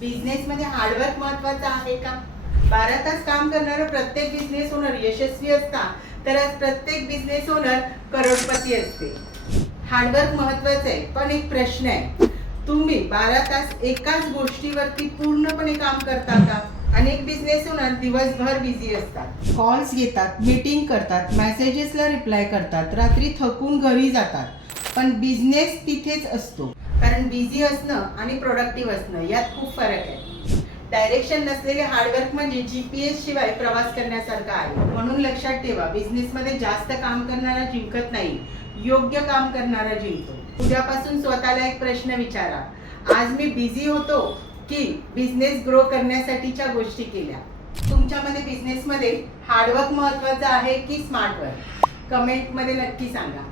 Business मध्ये hard work महत्वाचं आहे का? 12 तास काम करणारा प्रत्येक बिझनेस ओनर यशस्वी असता, तर आज प्रत्येक बिझनेस ओनर करोडपती असते. हार्डवर्क महत्वाचं आहे, पण एक प्रश्न आहे, तुम्ही 12 तास एकाच गोष्टीवरती पूर्णपणे काम करता का? अनेक बिझनेस ओनर दिवसभर बिझी असतात, कॉल्स घेतात, मीटिंग करतात, मेसेजेसला रिप्लाय करतात, रात्री थकून घरी जातात, पण बिझनेस तिथेच असतो. कारण बिझी असणं आणि प्रोडक्टिव्ह असणं यात खूप फरक आहे. डायरेक्शन नसलेले हार्डवर्क म्हणजे GPS शिवाय प्रवास करण्यासारखा आहे. म्हणून लक्षात ठेवा, बिझनेसमध्ये जास्त काम करणारा जिंकत नाही, योग्य काम करणारा जिंकतो. उद्यापासून स्वतःला एक प्रश्न विचारा, आज मी बिझी होतो की बिझनेस ग्रो करण्यासाठीच्या गोष्टी केल्या? तुमच्यामध्ये बिझनेसमध्ये हार्डवर्क महत्वाचं आहे की स्मार्ट वर्क? कमेंटमध्ये नक्की सांगा.